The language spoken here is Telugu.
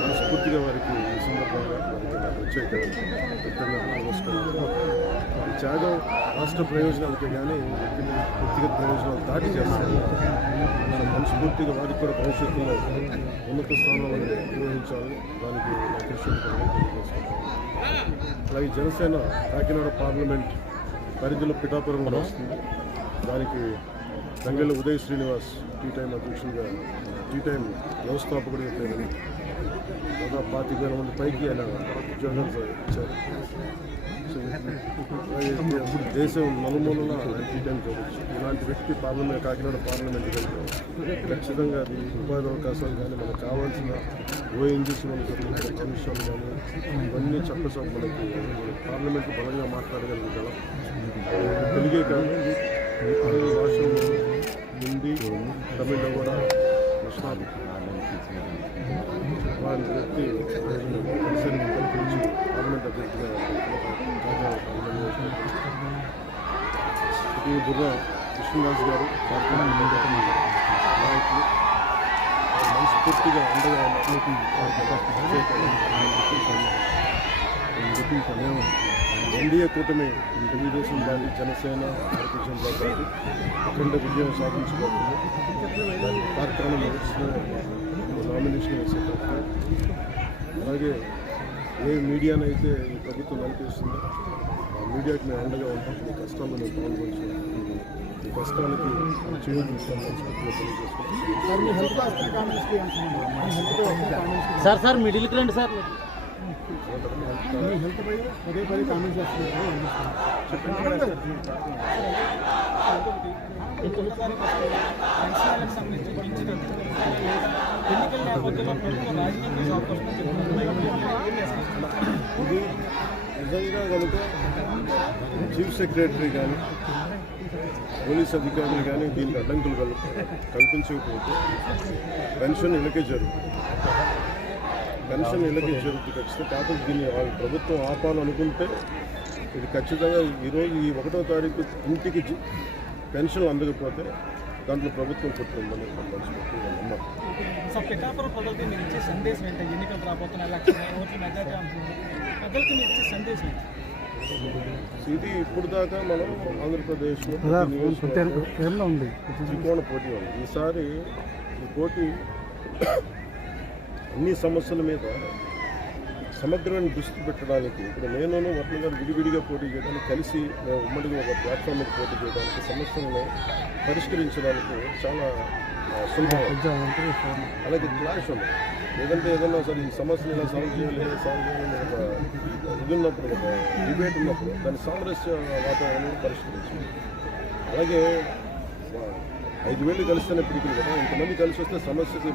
మనస్ఫూర్తిగా వారికి ఈ సందర్భంగా ప్రత్యేక త్యాగం రాష్ట్ర ప్రయోజనాలకే కానీ వ్యక్తిగత ప్రయోజనాలు దాటి చేస్తారు. మనం మనస్ఫూర్తిగా వారికి కూడా భవిష్యత్తులో ఉన్నత స్థానాలను నిర్వహించాలని దానికి కృషి. అలాగే జనసేన కాకినాడ పార్లమెంట్ పరిధిలో పిఠాపురంలో వస్తుంది. దానికి దంగెల ఉదయ్ శ్రీనివాస్ టీ టైం అధ్యక్షుడిగా టీ టైం వ్యవస్థాపకుడిగా పేరు. దాదాపు 25,000 మంది పైకి ఆయన ఉద్యోగాలు ఇచ్చారు. దేశం నలుమూలన టీ టైం చూడవచ్చు. ఇలాంటి వ్యక్తి కాకినాడ పార్లమెంట్ వెళ్తే ఖచ్చితంగా అది ఉపాధి అవకాశాలు కానీ మనకు కావాల్సిన ఓఎన్జీసీ మనకు విషయాలు కానీ ఇవన్నీ చక్కసభ మనకి పార్లమెంట్ బలంగా మాట్లాడగలిగేలా తెలుగే కాదు అన్ని భాషల్లో హిందీ తమిళ్లో కూడా కృష్ణాది అలాంటి వ్యక్తి పరిసరాన్ని కల్పించి పార్లమెంట్ అభ్యర్థిగా శ్రీ బుర్రా కృష్ణదాస్ గారు నాయకులు మనస్ఫూర్తిగా అండగా ఎన్డీఏ కూటమి తెలుగుదేశం పార్టీ జనసేన భారతీయ జనతా పార్టీ అఖండ విజయం సాధించబోతుంది. దాని కార్యక్రమం నామినేషన్ వేసేటప్పుడు అలాగే ఏ మీడియానైతే ఈ ప్రభుత్వం నడిపిస్తుందో ఆ మీడియాకి మేము అండగా ఉంటాం. ఈ కష్టాల్లో మేము పాల్గొంటాం. ఈ కష్టాలకి చేయూత సార్ మిడిల్కి రండి సార్. హెల్త్ పై పదే కామెంట్స్ చేస్తున్నారు. ఇది నిజంగా కనుక చీఫ్ సెక్రటరీ కానీ పోలీస్ అధికారులు కానీ దీనికి అడ్డంకులు కల్పించకపోతే పెన్షన్ ఇళ్ళకే జరుగుతుంది. పెన్షన్ ఇళ్ళకే జరుగుతుంది ఖచ్చితంగా. కాకపోతే దీన్ని ప్రభుత్వం ఆపాలనుకుంటే ఇది ఖచ్చితంగా ఈరోజు ఈ 1వ తారీఖు ఇంటికి పెన్షన్లు అందకపోతే దాంట్లో ప్రభుత్వం కుట్టుందని మనస్ఫూర్తిగా నమ్మకం. పిఠాపురం ప్రజలకి మీరు ఇచ్చే సందేశం ఏంటి? ఎన్నికలు రాబోతున్నాయి, లక్షల ఓట్లు మెజారిటీ ప్రజలకి మీరు ఇచ్చే సందేశం ఇది ఇప్పుడు దాకా మనం ఆంధ్రప్రదేశ్లో ఉంది త్రికోణ పోటీ ఉంది. ఈసారి ఈ పోటీ అన్ని సమస్యల మీద సమగ్రమైన దృష్టి పెట్టడానికి ఇప్పుడు నేను వర్మ గారు విడివిడిగా పోటీ చేయడానికి కలిసి మేము ఉమ్మడిగా ఒక ప్లాట్ఫామ్ మీద పోటీ చేయడానికి సమస్యలను పరిష్కరించడానికి చాలా సులభం. అలాగే క్లాష్ ఉంది. ఏదన్నా సరే ఈ సమస్యలు ఇలా సాల్వ్ చేయాలి ఒక ఇది ఉన్నప్పుడు ఒక డిబేట్ ఉన్నప్పుడు దాని సామరస్య వాతావరణం పరిష్కరించాలి. అలాగే 5,000 కలిస్తేనే పిడికిలు కదా, ఇంతమంది కలిసి వస్తే సమస్యకి